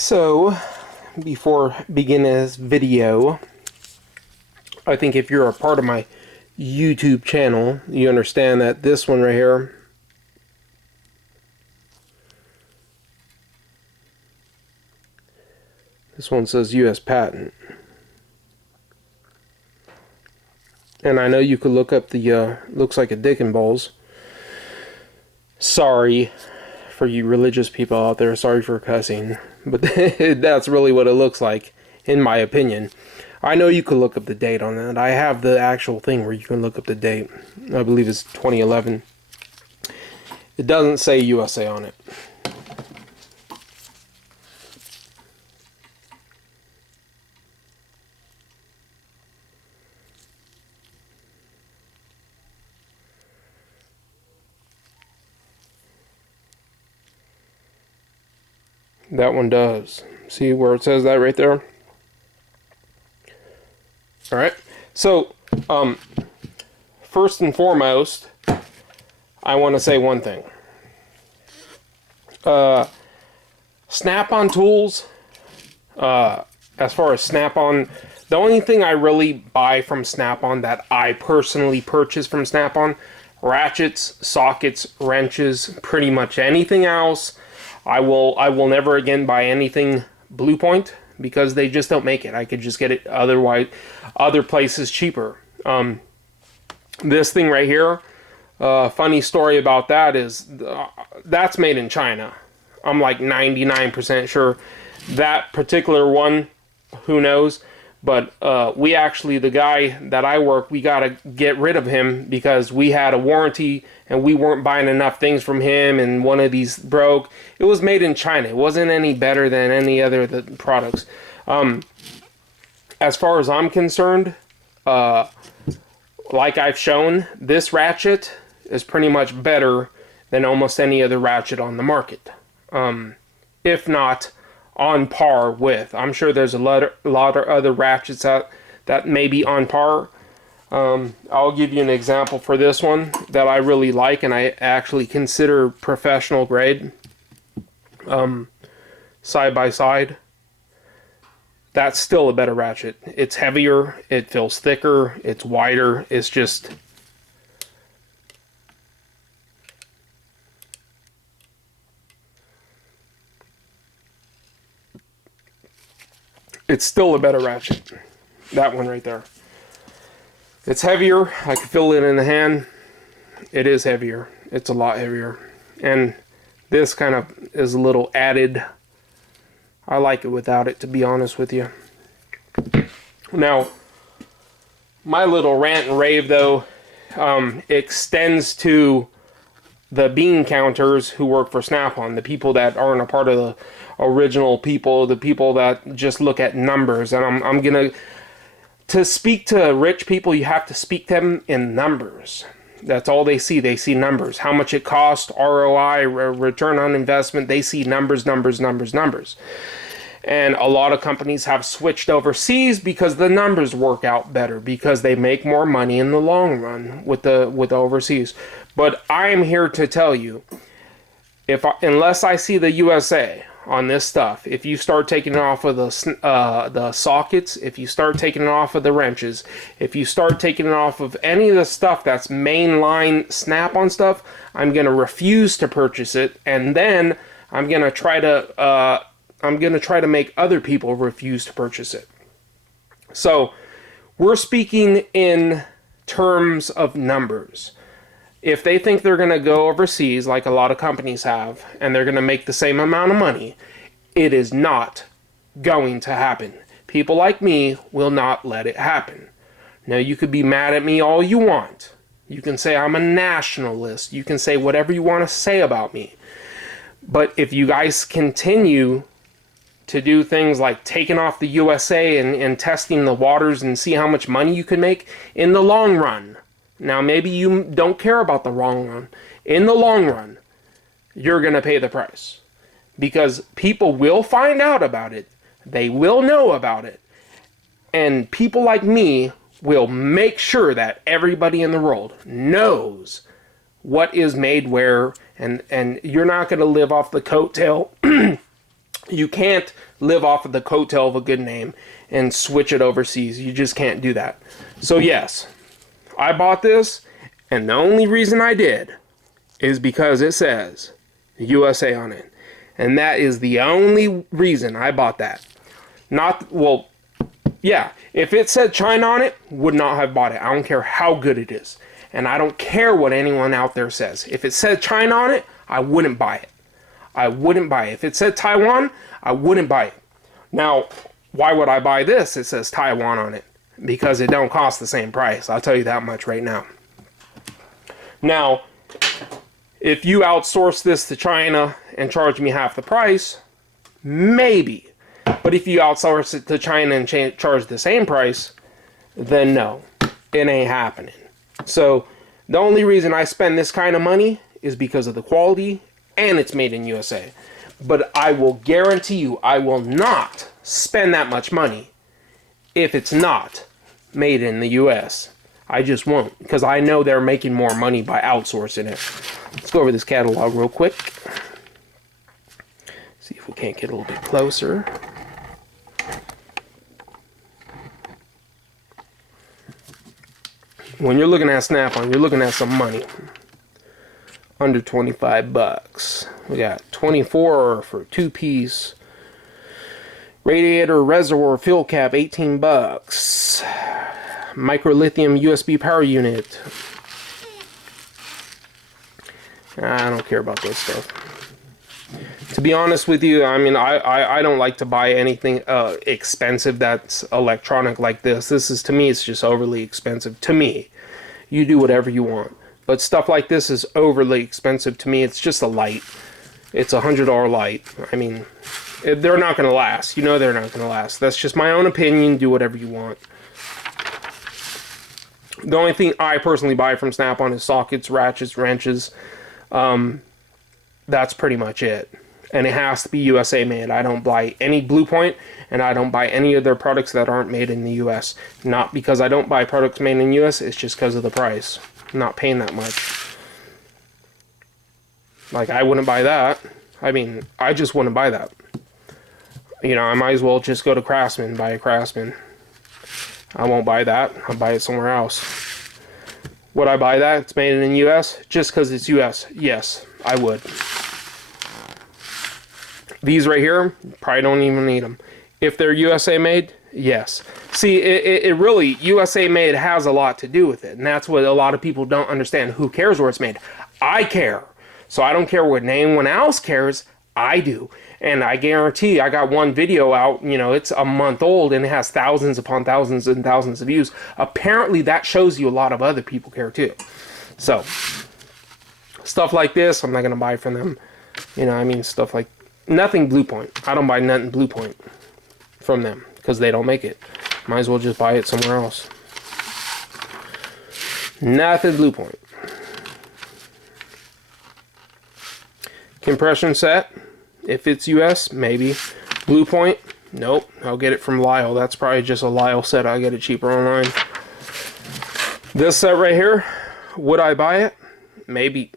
So, before beginning this video, I think if you're a part of my YouTube channel, you understand that this one right here, this one says U.S. patent. And I know you could look up the, looks like a dick and balls. Sorry for you religious people out there, sorry for cussing. But that's really what it looks like, in my opinion. I know you could look up the date on that. I have the actual thing where you can look up the date. I believe it's 2011. It doesn't say USA on it. That one does. See where it says that right there? Alright, so first and foremost, I want to say one thing. Snap-on tools, as far as Snap-on, the only thing I really buy from Snap-on that I personally purchase from Snap-on, ratchets, sockets, wrenches, pretty much anything else. I will never again buy anything Blue Point because they just don't make it. I could just get it other places cheaper. This thing right here, funny story about that is that's made in China. I'm like 99% sure. That particular one, who knows? But we actually, the guy that I work, we got to get rid of him because we had a warranty and we weren't buying enough things from him and one of these broke. It was made in China. It wasn't any better than any other of the products. As far as I'm concerned, like I've shown, this ratchet is pretty much better than almost any other ratchet on the market. If not on par with. I'm sure there's a lot of other ratchets that may be on par. I'll give you an example for this one that I really like and I actually consider professional grade. Side by side. That's still a better ratchet. It's heavier, it feels thicker, it's wider, it's just... It's still a better ratchet. That one right there. It's heavier. I can feel it in the hand. It is heavier. It's a lot heavier. And this kind of is a little added. I like it without it, to be honest with you. Now, my little rant and rave, though, extends to the bean counters who work for Snap-on, the people that aren't a part of the original people, the people that just look at numbers. And I'm gonna, to speak to rich people, you have to speak to them in numbers. That's all they see. They see numbers. How much it costs, ROI, return on investment. They see numbers, numbers, numbers, numbers. And a lot of companies have switched overseas because the numbers work out better, because they make more money in the long run with the overseas. But I am here to tell you, unless I see the USA on this stuff, if you start taking it off of the sockets, if you start taking it off of the wrenches, if you start taking it off of any of the stuff that's mainline Snap-on stuff, I'm gonna refuse to purchase it, and then I'm gonna try to make other people refuse to purchase it. So we're speaking in terms of numbers. If they think they're going to go overseas, like a lot of companies have, and they're going to make the same amount of money, it is not going to happen. People like me will not let it happen. Now, you could be mad at me all you want. You can say I'm a nationalist. You can say whatever you want to say about me. But if you guys continue to do things like taking off the USA and testing the waters and see how much money you can make in the long run. Now, maybe you don't care about the long run. In the long run, you're going to pay the price. Because people will find out about it. They will know about it. And people like me will make sure that everybody in the world knows what is made where. And you're not going to live off the coattail You can't live off of the coattail of a good name and switch it overseas. You just can't do that. So yes, I bought this, and the only reason I did is because it says USA on it. And that is the only reason I bought that. Not, well, yeah, if it said China on it, would not have bought it. I don't care how good it is. And I don't care what anyone out there says. If it said China on it, I wouldn't buy it. I wouldn't buy it. If it said Taiwan, I wouldn't buy it. Now, why would I buy this? It says Taiwan on it. Because it don't cost the same price. I'll tell you that much right now. Now, if you outsource this to China and charge me half the price, maybe. But if you outsource it to China and charge the same price, then no, it ain't happening. So the only reason I spend this kind of money is because of the quality and it's made in USA. But I will guarantee you I will not spend that much money if it's not made in the US. I just won't, because I know they're making more money by outsourcing it. Let's go over this catalog real quick. See if we can't get a little bit closer. When you're looking at Snap-on, you're looking at some money. Under 25 bucks. We got 24 for 2-piece. Radiator reservoir fill cap, 18 bucks. Micro lithium USB power unit. I don't care about this stuff. To be honest with you, I mean, I don't like to buy anything expensive that's electronic like this. This is, to me, it's just overly expensive. To me, you do whatever you want. But stuff like this is overly expensive to me. It's just a light. It's a $100 light. I mean, they're not going to last. You know they're not going to last. That's just my own opinion. Do whatever you want. The only thing I personally buy from Snap-on is sockets, ratchets, wrenches. That's pretty much it. And it has to be USA made. I don't buy any Blue Point, and I don't buy any of their products that aren't made in the US. Not because I don't buy products made in the US, it's just because of the price. I'm not paying that much. Like, I wouldn't buy that. I mean, I just wouldn't buy that. You know, I might as well just go to Craftsman, buy a Craftsman. I won't buy that. I'll buy it somewhere else. Would I buy that? It's made in the US? Just because it's US? Yes, I would. These right here, probably don't even need them. If they're USA made, yes. See, it really, USA made has a lot to do with it. And that's what a lot of people don't understand. Who cares where it's made? I care. So I don't care what anyone else cares. I do. And I guarantee, I got one video out, you know, it's a month old and it has thousands upon thousands and thousands of views. Apparently that shows you a lot of other people care too. So, stuff like this, I'm not going to buy from them. You know, I mean, stuff like, nothing Blue Point. I don't buy nothing Blue Point from them because they don't make it. Might as well just buy it somewhere else. Nothing Blue Point. Compression set. If it's US, maybe. Blue Point, nope. I'll get it from Lyle. That's probably just a Lyle set. I'll get it cheaper online. This set right here, would I buy it? Maybe.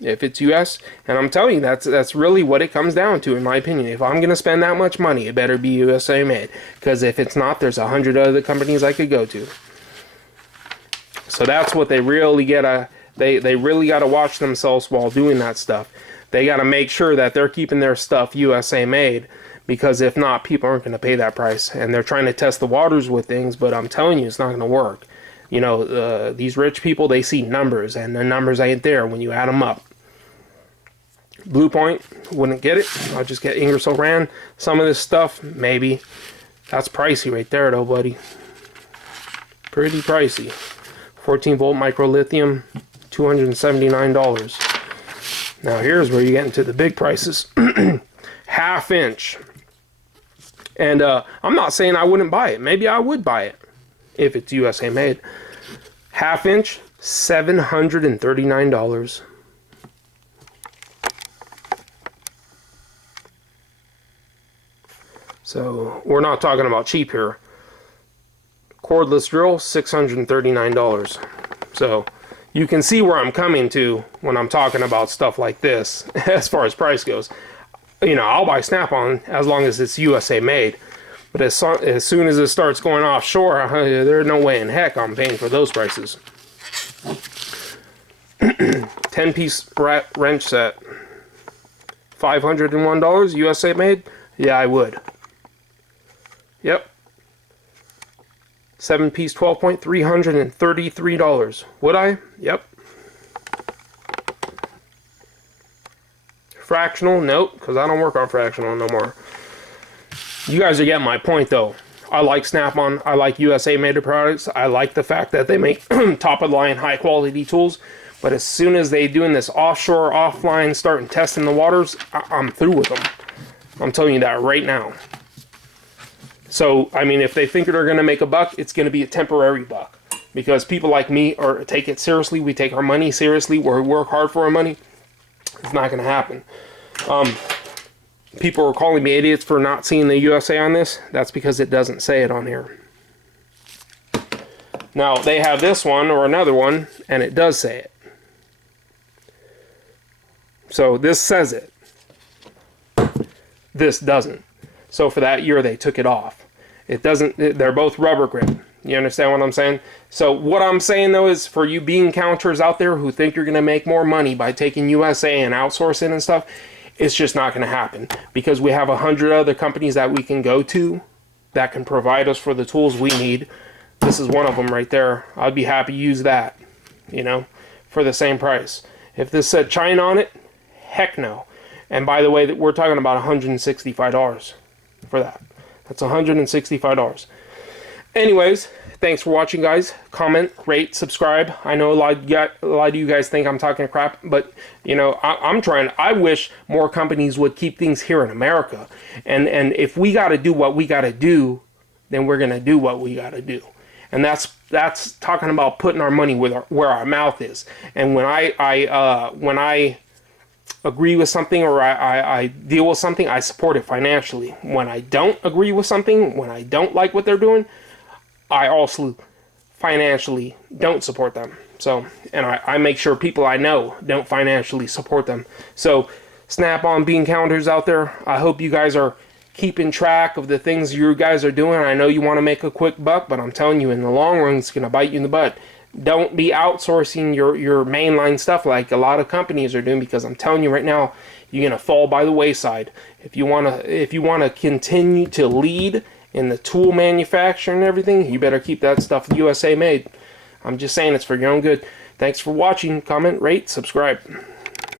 If it's US. And I'm telling you, that's really what it comes down to, in my opinion. If I'm going to spend that much money, it better be USA made. Because if it's not, there's 100 other companies I could go to. So that's what they really gotta, they really gotta watch themselves while doing that stuff. They got to make sure that they're keeping their stuff USA made, because if not, people aren't going to pay that price. And they're trying to test the waters with things, but I'm telling you, it's not going to work. You know, these rich people, they see numbers, and the numbers ain't there when you add them up. Blue Point, wouldn't get it. I'll just get Ingersoll Rand. Some of this stuff, maybe. That's pricey right there, though, buddy. Pretty pricey. 14-volt micro lithium, $279. Now here's where you get into the big prices. 1/2 inch. And I'm not saying I wouldn't buy it. Maybe I would buy it if it's USA made. 1/2 inch, $739. So we're not talking about cheap here. Cordless drill, $639. So you can see where I'm coming to when I'm talking about stuff like this, as far as price goes. you know, I'll buy Snap-on as long as it's USA made. But as soon as it starts going offshore, there's no way in heck I'm paying for those prices. 10-piece wrench set, $501, USA made? Yeah, I would. Yep. 7-piece 12-point, $333. Would I? Yep. Fractional? Nope, because I don't work on fractional no more. You guys are getting my point, though. I like Snap-on. I like USA made products. I like the fact that they make top-of-the-line, high-quality tools. But as soon as they doing this offshore, offline, starting testing the waters, I'm through with them. I'm telling you that right now. So, I mean, if they think they're going to make a buck, it's going to be a temporary buck. Because people like me take it seriously. We take our money seriously. We work hard for our money. It's not going to happen. People are calling me idiots for not seeing the USA on this. That's because it doesn't say it on here. Now, they have this one or another one, and it does say it. So this says it. This doesn't. So for that year, they took it off. It doesn't, they're both rubber grip. You understand what I'm saying? So what I'm saying, though, is for you bean counters out there who think you're going to make more money by taking USA and outsourcing and stuff, it's just not going to happen. Because we have 100 other companies that we can go to that can provide us for the tools we need. This is one of them right there. I'd be happy to use that, you know, for the same price. If this said China on it, heck no. And by the way, we're talking about $165 for that. That's $165. Anyways, thanks for watching, guys. Comment, rate, subscribe. I know a lot of you guys think I'm talking crap, but you know, I'm trying. I wish more companies would keep things here in America. And if we got to do what we got to do, then we're gonna do what we got to do. And that's talking about putting our money where our mouth is. And when I agree with something or I deal with something, I support it financially. When I don't agree with something, when I don't like what they're doing, I also financially don't support them. So, and I make sure people I know don't financially support them. So, Snap-on bean counters out there, I hope you guys are keeping track of the things you guys are doing. I know you want to make a quick buck, but I'm telling you, in the long run, it's going to bite you in the butt. Don't be outsourcing your mainline stuff like a lot of companies are doing, because I'm telling you right now, you're going to fall by the wayside. If you want to continue to lead in the tool manufacturing and everything, you better keep that stuff USA made. I'm just saying, it's for your own good. Thanks for watching. Comment, rate, subscribe.